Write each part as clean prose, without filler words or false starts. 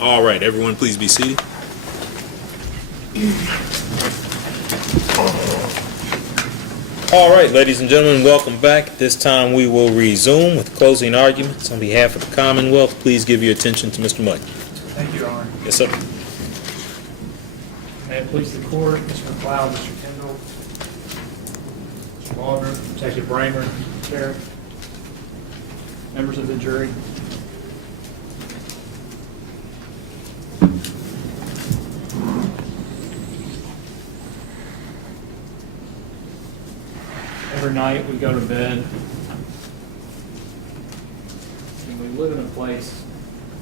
All right, everyone, please be seated. All right, ladies and gentlemen, welcome back. This time we will resume with closing arguments. On behalf of the Commonwealth, please give your attention to Mr. Mudge. Thank you, Your Honor. Yes, sir. May it please the court, Mr. McLeod, Mr. Kendall, Mr. Waldron, Detective Bramer, Sheriff, members of the jury. Every night we go to bed and we live in a place,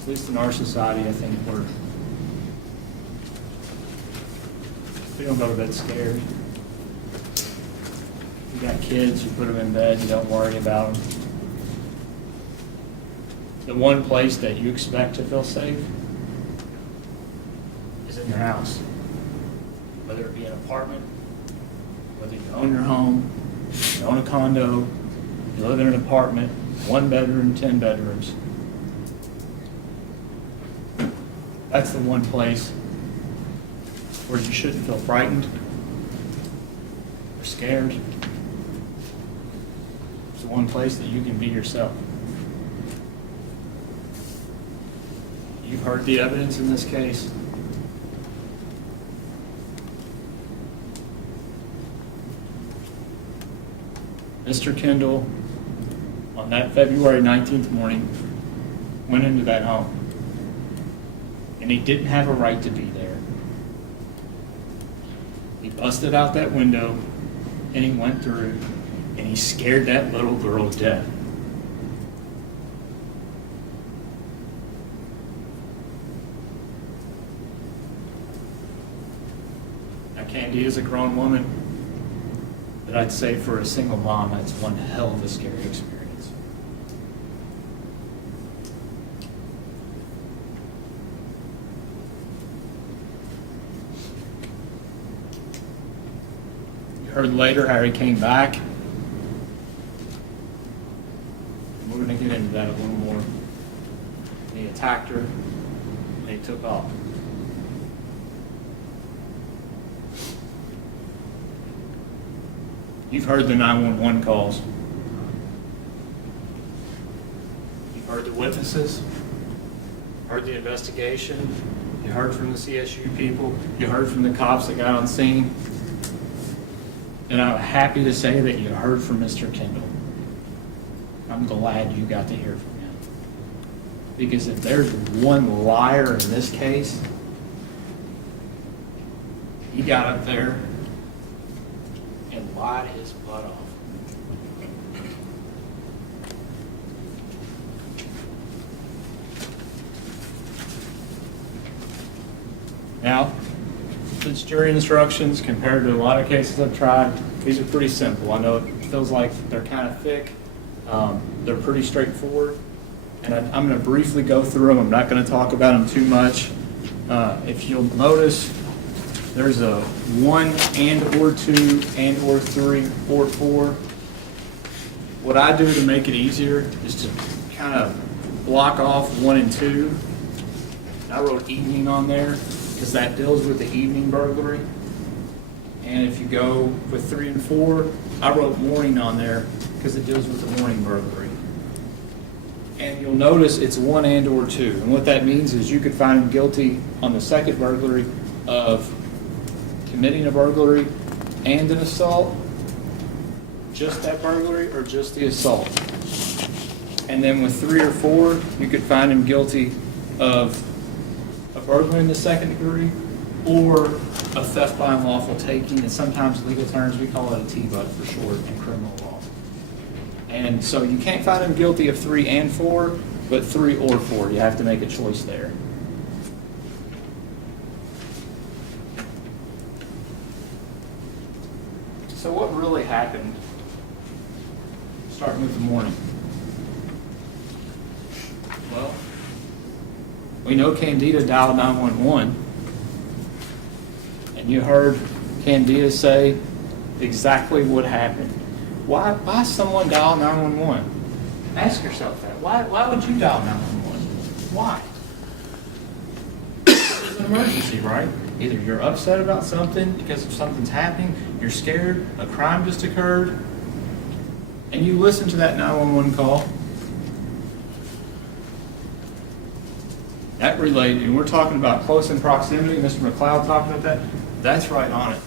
at least in our society, I think, where we don't go to bed scared. You got kids, you put them in bed, you don't worry about them. The one place that you expect to feel safe is in your house. Whether it be an apartment, whether you own your home, you own a condo, you live in an apartment, 1 bedroom, 10 bedrooms. That's the one place where you shouldn't feel frightened or scared. It's the one place that you can be yourself. You've heard the evidence in this case. Mr. Kendall, on that February 19th morning, went into that home. And he didn't have a right to be there. He busted out that window, and he went through, and he scared that little girl to death. Now, Candida is a grown woman. But I'd say for a single mom, that's one hell of a scary experience. You heard later how he came back. We're going to get into that a little more. And he attacked her, and he took off. You've heard the 911 calls. You've heard the witnesses, heard the investigation, you heard from the CSU people, you heard from the cops that got on scene. And I'm happy to say that you heard from Mr. Kendall. I'm glad you got to hear from him. Because if there's one liar in this case, he got up there and lied his butt off. Now, this jury instructions, compared to a lot of cases I've tried, these are pretty simple. I know it feels like they're kind of thick. They're pretty straightforward. And I'm going to briefly go through them. I'm not going to talk about them too much. If you'll notice, there's a 1 and or 2 and or 3 or 4. What I do to make it easier is to kind of block off 1 and 2. I wrote evening on there because that deals with the evening burglary. And if you go with 3 and 4, I wrote morning on there because it deals with the morning burglary. And you'll notice it's 1 and or 2. And what that means is you could find him guilty on the second burglary of committing a burglary and an assault, just that burglary, or just the assault. And then with 3 or 4, you could find him guilty of a burglary in the second degree or a theft by unlawful taking. And sometimes in legal terms we call it a T-butt for short in criminal law. And so you can't find him guilty of 3 and 4, but 3 or 4. You have to make a choice there. So what really happened, starting with the morning? Well, we know Candida dialed 911, and you heard Candida say exactly what happened. Why someone dial 911? Ask yourself that. Why would you dial 911? Why? an emergency, right? Either you're upset about something because of something's happening, you're scared, a crime just occurred, and you listen to that 911 call. That related, and we're talking about close in proximity, Mr. McLeod talking about that, that's right on it.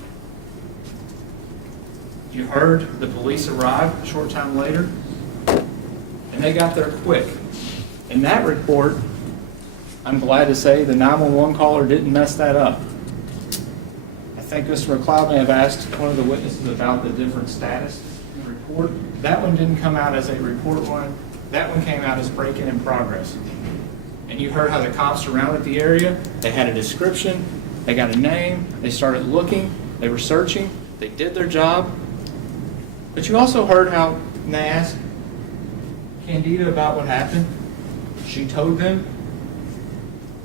You heard the police arrived a short time later, and they got there quick. In that report, I'm glad to say the 911 caller didn't mess that up. I think Mr. McLeod may have asked one of the witnesses about the different status in the report. That one didn't come out as a report one. That one came out as break-in in progress. And you heard how the cops surrounded the area. They had a description. They got a name. They started looking. They were searching. They did their job. But you also heard how when they asked Candida about what happened, she told them,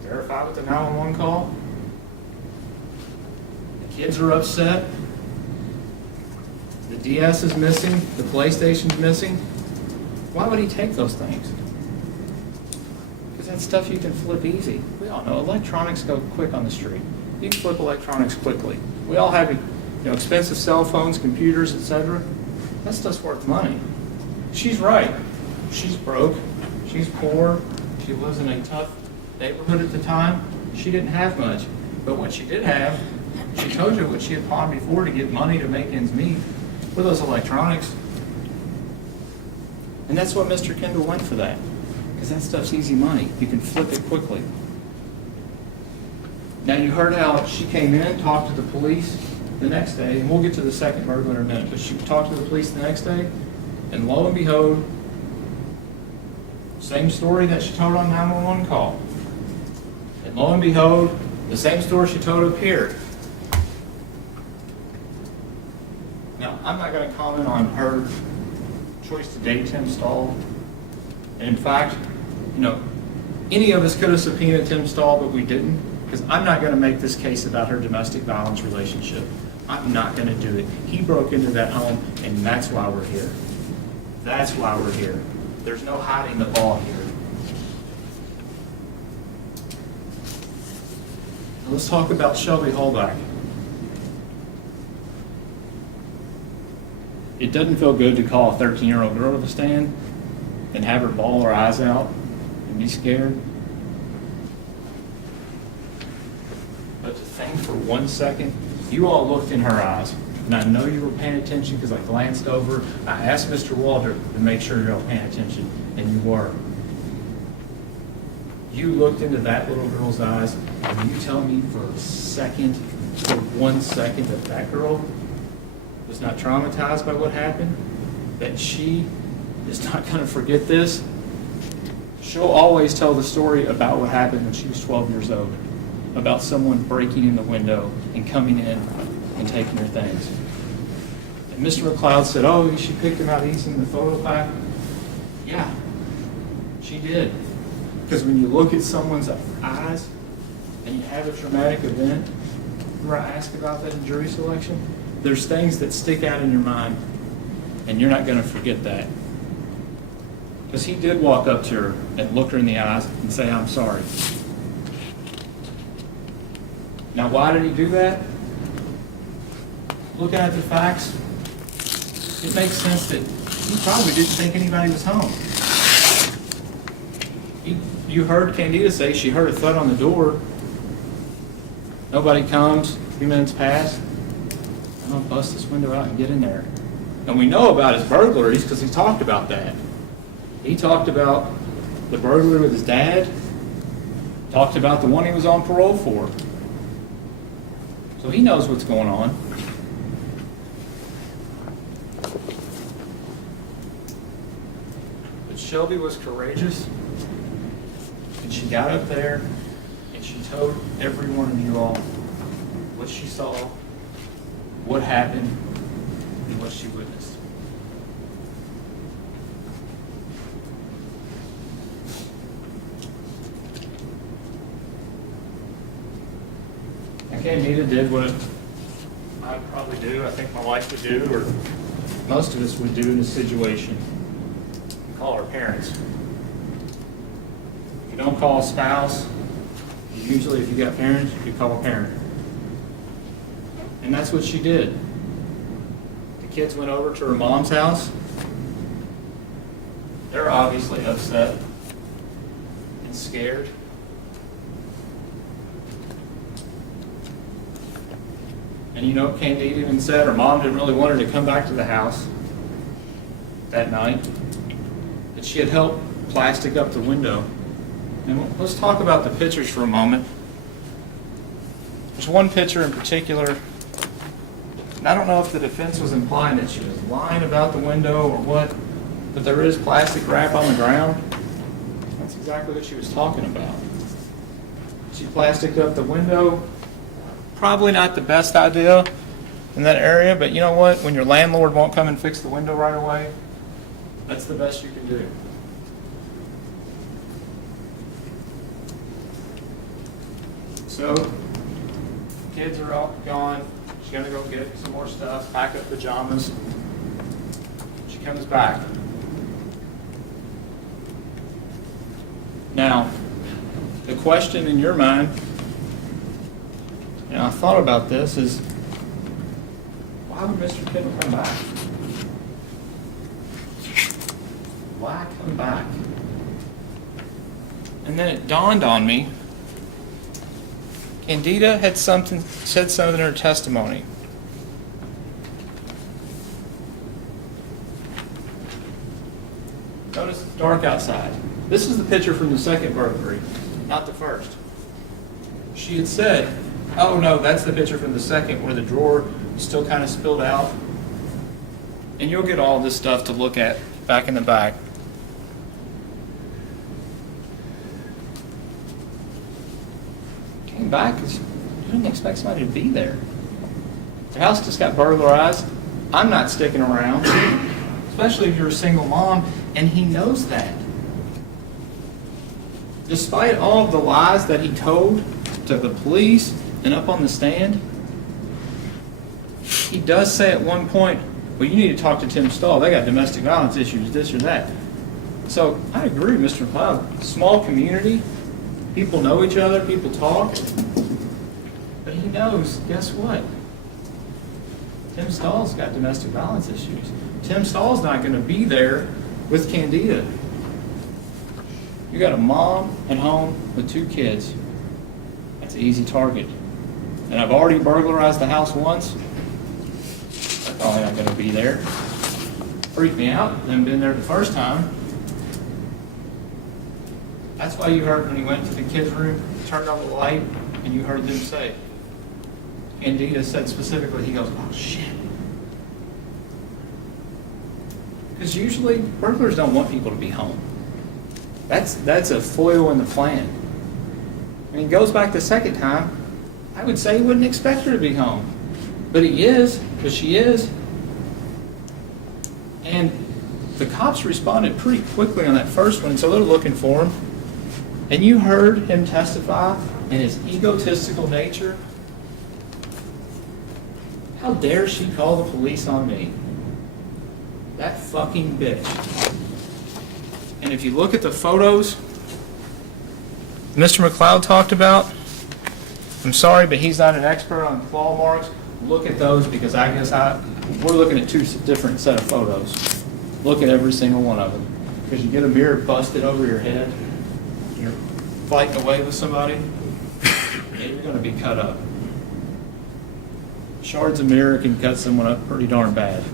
verify with the 911 call. The kids are upset. The DS is missing. The PlayStation's missing. Why would he take those things? Because that's stuff you can flip easy. We all know electronics go quick on the street. You can flip electronics quickly. We all have expensive cell phones, computers, etc. That stuff's worth money. She's right. She's broke. She's poor. She lives in a tough neighborhood at the time. She didn't have much. But what she did have, she told you what she had pawned before to get money to make ends meet with those electronics. And that's what Mr. Kendall went for that. Because that stuff's easy money. You can flip it quickly. Now you heard how she came in, talked to the police the next day, and we'll get to the second burglar in a minute, but she talked to the police the next day, and lo and behold, same story that she told on 911 call. And lo and behold, the same story she told up here. Now, I'm not going to comment on her choice to date Tim Stahl. And in fact, any of us could have subpoenaed Tim Stahl, but we didn't, because I'm not going to make this case about her domestic violence relationship. I'm not going to do it. He broke into that home, and that's why we're here. That's why we're here. There's no hiding the ball here. Now let's talk about Shelby Holback. It doesn't feel good to call a 13-year-old girl to the stand and have her bawl her eyes out and be scared. But to think for 1 second, you all looked in her eyes, and I know you were paying attention because I glanced over. I asked Mr. Walter to make sure you're all paying attention, and you were. You looked into that little girl's eyes, and you tell me for 1 second, that that girl was not traumatized by what happened, that she is not going to forget this. She'll always tell the story about what happened when she was 12 years old, about someone breaking in the window and coming in and taking her things. And Mr. McLeod said, oh, she picked him out easy in the photo pack. Yeah, she did. Because when you look at someone's eyes and you have a traumatic event, remember I asked about that in jury selection? There's things that stick out in your mind, and you're not going to forget that. Because he did walk up to her and look her in the eyes and say, I'm sorry. Now, why did he do that? Looking at the facts, it makes sense that he probably didn't think anybody was home. You heard Candida say she heard a thud on the door. Nobody comes. A few minutes pass. I'm going to bust this window out and get in there. And we know about his burglaries because he talked about that. He talked about the burglary with his dad. Talked about the one he was on parole for. So he knows what's going on. But Shelby was courageous. And she got up there and she told every one of you all what she saw, what happened, and what she witnessed. And Candida did what I'd probably do, I think my wife would do, or most of us would do in a situation. Call our parents. If you don't call a spouse, Usually, if you got parents, you call a parent. And that's what she did. The kids went over to her mom's house. They're obviously upset and scared. And you know what Candida even said? Her mom didn't really want her to come back to the house that night. That she had helped plastic up the window. And let's talk about the pictures for a moment. There's one picture in particular, and I don't know if the defense was implying that she was lying about the window or what, but there is plastic wrap on the ground. That's exactly what she was talking about. She plasticed up the window. Probably not the best idea in that area, but you know what? When your landlord won't come and fix the window right away, that's the best you can do. So, kids are all gone. She's going to go get some more stuff, pack up pajamas. She comes back. Now, the question in your mind, and I thought about this, is why would Mr. Kendall come back? Why come back? And then it dawned on me, Candida had said something in her testimony. Notice it's dark outside. This is the picture from the second burglary, not the first. She had said, oh no, that's the picture from the second where the drawer is still kind of spilled out. And you'll get all this stuff to look at back in the back. Came back because you didn't expect somebody to be there. The house just got burglarized. I'm not sticking around, especially if you're a single mom, and he knows that. Despite all of the lies that he told to the police and up on the stand, he does say at one point, well, you need to talk to Tim Stahl. They got domestic violence issues, this or that. So I agree, Mr. McLeod. Small community, people know each other, people talk. But he knows, guess what? Tim Stahl's got domestic violence issues. Tim Stahl's not going to be there with Candida. You got a mom at home with 2 kids. That's an easy target. And I've already burglarized the house once. They're probably not going to be there. Freaked me out. Haven't been there the first time. That's why you heard when he went to the kids' room, turned on the light, and you heard them say, Candida said specifically, he goes, oh shit. Because usually burglars don't want people to be home. That's a foil in the plan. When he goes back the second time, I would say he wouldn't expect her to be home. But he is, because she is. And the cops responded pretty quickly on that first one, so they're looking for him. And you heard him testify in his egotistical nature. How dare she call the police on me? That fucking bitch. And if you look at the photos Mr. McLeod talked about, I'm sorry, but he's not an expert on claw marks. Look at those, because I guess we're looking at 2 different set of photos. Look at every single one of them. Because you get a mirror busted over your head, you're fighting away with somebody, and you're going to be cut up. Shards of mirror can cut someone up pretty darn bad.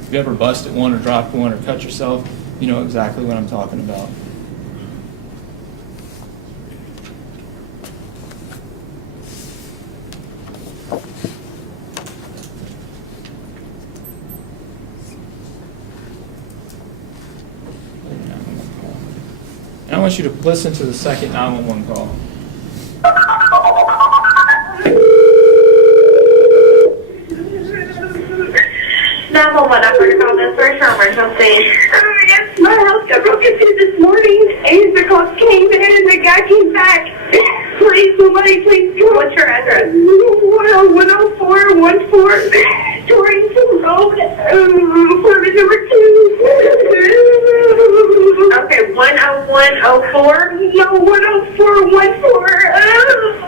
If you ever busted one or dropped one or cut yourself, you know exactly what I'm talking about. And I want you to listen to the second 911 call. 911 operator call this for your emergency. Yes, my house got broken into this morning, and the cops came in, and the guy came back. Please, somebody, please come. What's your address? 10414 Torrington Road, apartment number 2. Okay, 10104? No, 10414.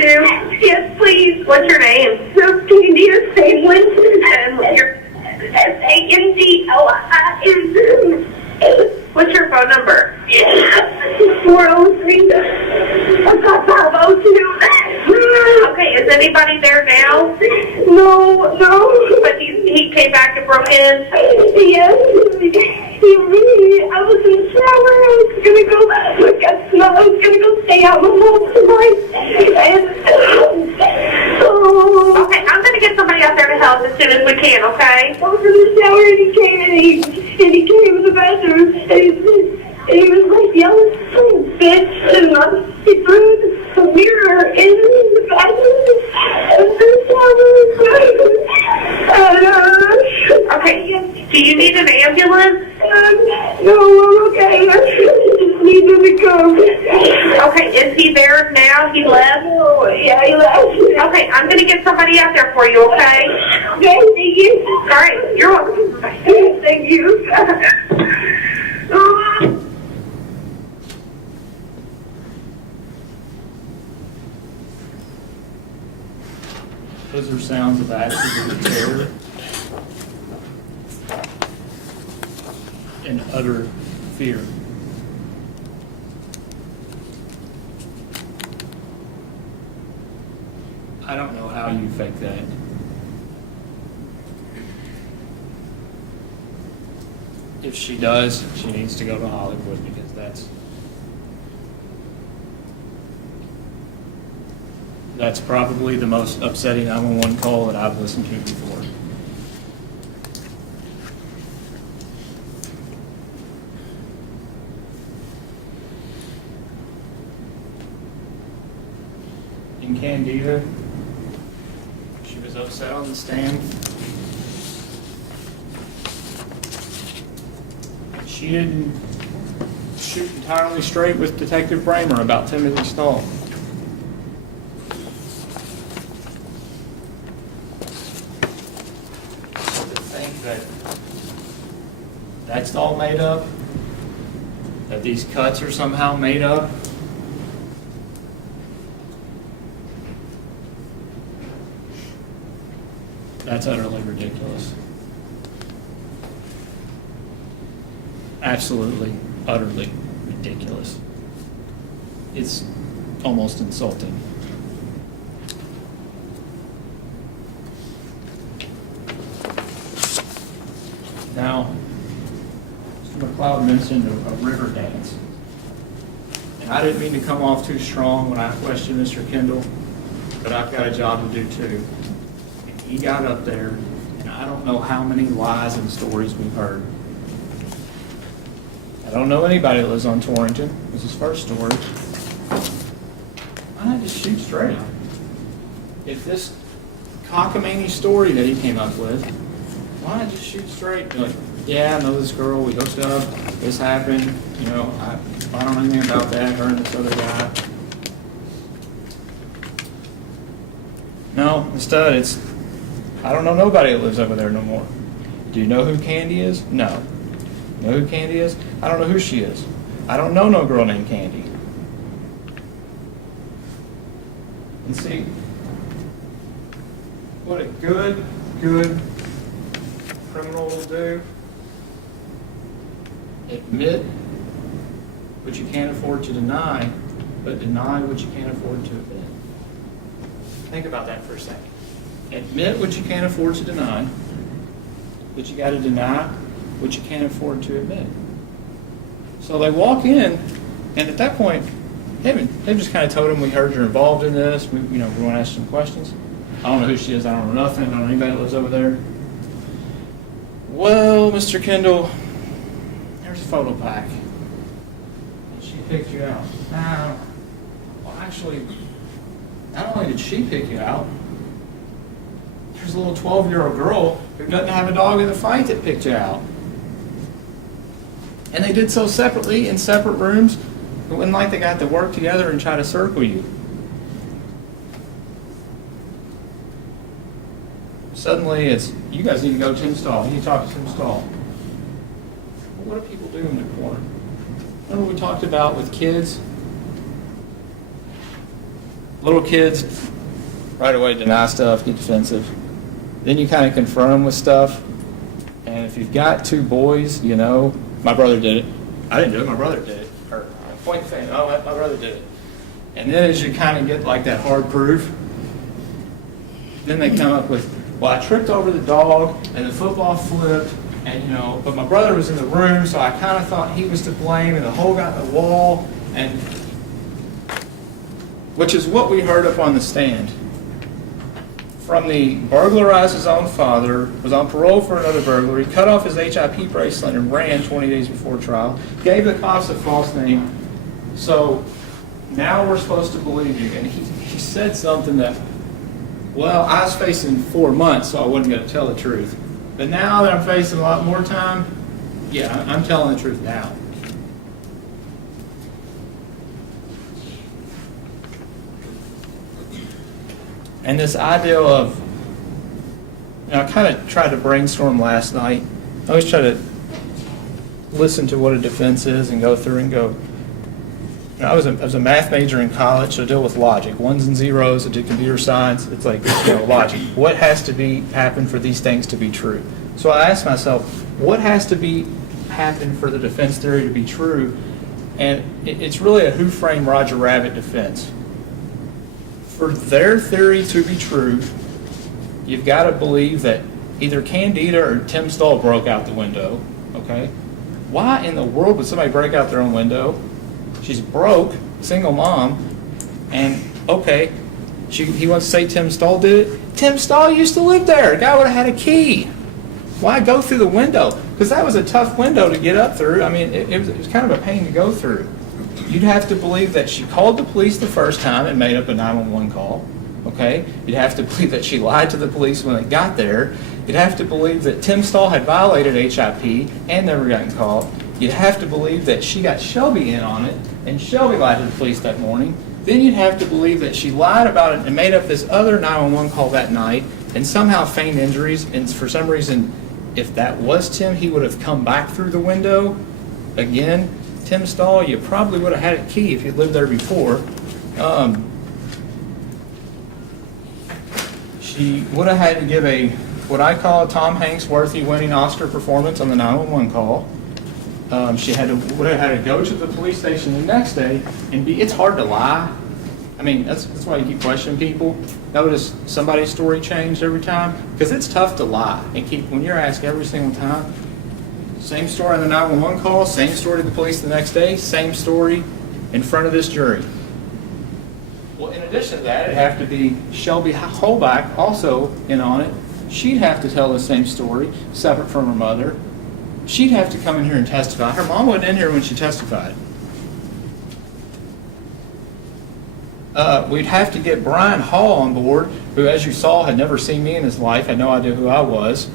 to? Yes, please. What's your name? Candida Sandlin. And your Sandlin. What's your phone number? 403. I've got 502. Okay, is anybody there now? No. But he came back and broke in? Yes. I was in the shower. I was gonna go look at smell. I was gonna go stay out in the hall tonight. Okay, I'm gonna get somebody out there to help as soon as we can, okay? I was in the shower and he came in the bathroom and he was like yelling, bitch, and he threw the mirror in the bathroom. Okay, do you need an ambulance? No, I'm okay. I just need him to come. Okay, is he there now? He left? Oh, yeah, he left. Okay, I'm going to get somebody out there for you, okay? Okay, thank you. All right, you're welcome. Thank you. Those are sounds of absolute terror and utter fear. I don't know how you fake that. If she does, she needs to go to Hollywood because that's probably the most upsetting 911 call that I've listened to before. In Candida, she was upset on the stand. She didn't shoot entirely straight with Detective Bramer about Timothy Stahl. That's all made up? That these cuts are somehow made up? That's utterly ridiculous. Absolutely, utterly ridiculous. It's almost insulting. Now, McLeod mentioned a river dance. And I didn't mean to come off too strong when I questioned Mr. Kendall, but I've got a job to do too. And he got up there, and I don't know how many lies and stories we've heard. I don't know anybody that lives on Torrington. It was his first story. Why not just shoot straight? If this cockamamie story that he came up with, why not just shoot straight? Be like, yeah, I know this girl, we hooked up, this happened, you know, I don't know anything about that, her and this other guy. No, instead it's, I don't know nobody that lives over there no more. Do you know who Candy is? No. You know who Candy is? I don't know who she is. I don't know no girl named Candy. And see, what a good criminal will do. Admit what you can't afford to deny, but deny what you can't afford to admit. Think about that for a second. Admit what you can't afford to deny, but you got to deny what you can't afford to admit. So they walk in, and at that point, they've just kind of told him, we heard you're involved in this, we want to ask some questions. I don't know who she is, I don't know nothing, I don't know anybody that lives over there. Well, Mr. Kendall, there's a photo pack. She picked you out. Now, well, actually, not only did she pick you out, there's a little 12-year-old girl who doesn't have a dog in the fight that picked you out. And they did so separately in separate rooms. It wasn't like they got to work together and try to circle you. Suddenly it's, you guys need to go to Tim Stahl. You need to talk to Tim Stahl. Well, what do people do in the corner? Remember we talked about with kids? little kids right away deny stuff, get defensive. Then you kind of confront them with stuff. And if you've got two boys, you know, my brother did it. I didn't do it, my brother did it. Or point the finger, oh, my brother did it. And then as you kind of get like that hard proof, then they come up with, well, I tripped over the dog and the football flipped, and you know, but my brother was in the room, so I kind of thought he was to blame, and the hole got in the wall, and which is what we heard up on the stand. From the burglarized his own father, was on parole for another burglary, cut off his HIP bracelet and ran 20 days before trial, gave the cops a false name. So now we're supposed to believe you. And he said something that, well, I was facing 4 months, so I wasn't going to tell the truth. But now that I'm facing a lot more time, yeah, I'm telling the truth now. And this idea of, you know, I kind of tried to brainstorm last night. I always try to listen to what a defense is and go through and go. You know, I was a math major in college, so I deal with logic, ones and zeros. I did computer science. It's like, you know, logic. What has to happen for these things to be true? So I asked myself, what has to happen for the defense theory to be true? And it's really a Who Framed Roger Rabbit defense. For their theory to be true, you've got to believe that either Candida or Tim Stahl broke out the window, okay? Why in the world would somebody break out their own window? She's broke, single mom, and okay, he wants to say Tim Stahl did it. Tim Stahl used to live there. The guy would have had a key. Why go through the window? Because that was a tough window to get up through. I mean, it was kind of a pain to go through. You'd have to believe that she called the police the first time and made up a 911 call, okay? You'd have to believe that she lied to the police when they got there. You'd have to believe that Tim Stahl had violated HIP and never gotten caught. You'd have to believe that she got Shelby in on it, and Shelby lied to the police that morning. Then you'd have to believe that she lied about it and made up this other 911 call that night and somehow feigned injuries, and for some reason, if that was Tim, he would have come back through the window again. Tim Stahl, you probably would have had a key if you'd lived there before. She would have had to give what I call a Tom Hanks worthy winning Oscar performance on the 911 call. She would have had to go to the police station the next day and it's hard to lie. I mean, that's why you keep questioning people. Notice somebody's story changed every time, because it's tough to lie and when you're asked every single time. Same story on the 911 call, same story to the police the next day, same story in front of this jury. Well, in addition to that, it'd have to be Shelby Holback also in on it. She'd have to tell the same story, separate from her mother. She'd have to come in here and testify. Her mom wasn't in here when she testified. We'd have to get Brian Hall on board, who, as you saw, had never seen me in his life, had no idea who I was.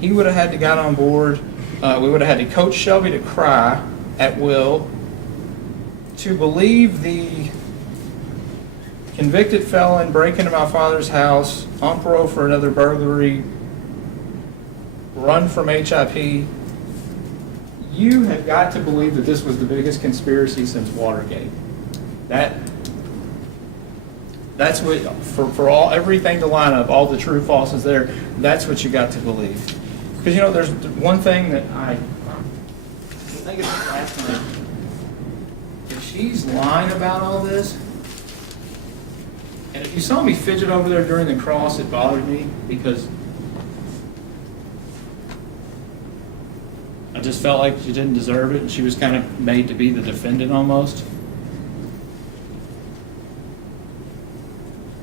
He would have had to get on board. We would have had to coach Shelby to cry at will, to believe the convicted felon break into my father's house, on parole for another burglary, run from HIP. You have got to believe that this was the biggest conspiracy since Watergate. That's what, for everything to line up, all the true false is there, that's what you got to believe. Because, you know, there's one thing that I think it's last night. If she's lying about all this, and if you saw me fidget over there during the cross, it bothered me because I just felt like she didn't deserve it, and she was kind of made to be the defendant almost.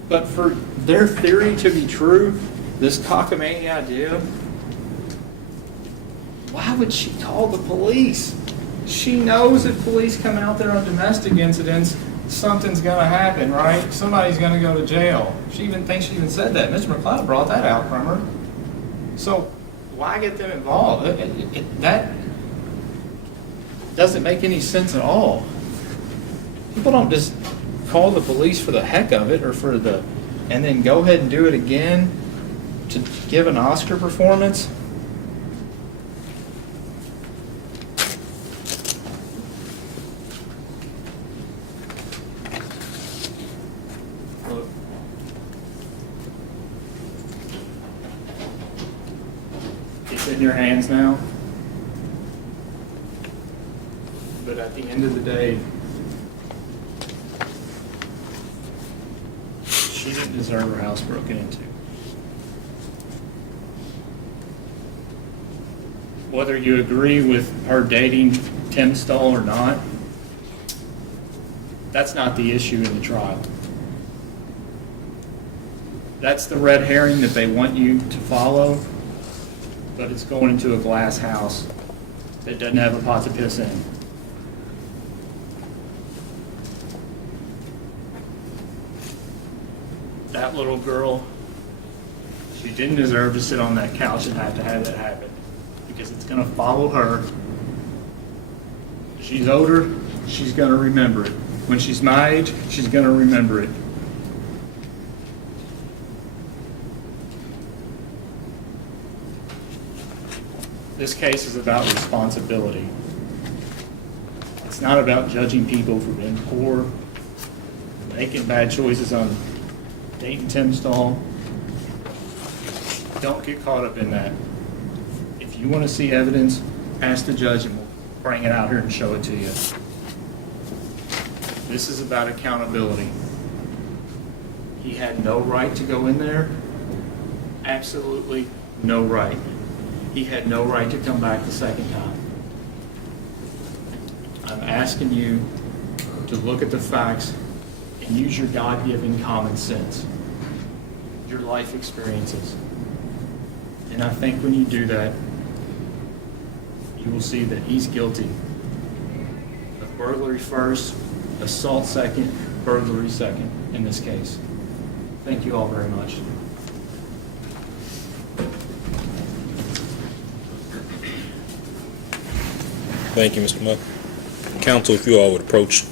But for their theory to be true, this cockamamie idea, why would she call the police? She knows if police come out there on domestic incidents, something's going to happen, right? Somebody's going to go to jail. She even said that. Mr. McLeod brought that out from her. So why get them involved? That doesn't make any sense at all. People don't just call the police for the heck of it and then go ahead and do it again to give an Oscar performance. in your hands now. But at the end of the day, she didn't deserve her house broken into. Whether you agree with her dating Tim Stoll or not, that's not the issue in the trial. That's the red herring that they want you to follow, but it's going into a glass house that doesn't have a pot to piss in. That little girl, she didn't deserve to sit on that couch and have that happen, because it's going to follow her. She's older, she's going to remember it. When she's my age, she's going to remember it. This case is about responsibility. It's not about judging people for being poor, making bad choices on dating Tim Stoll. Don't get caught up in that. If you want to see evidence, ask the judge and we'll bring it out here and show it to you. This is about accountability. He had no right to go in there. Absolutely no right. He had no right to come back the second time. I'm asking you to look at the facts and use your God-given common sense, your life experiences. And I think when you do that, you will see that he's guilty of burglary first, assault second, burglary second in this case. Thank you all very much. Thank you, Mr. Muck. Counsel, if you all would approach.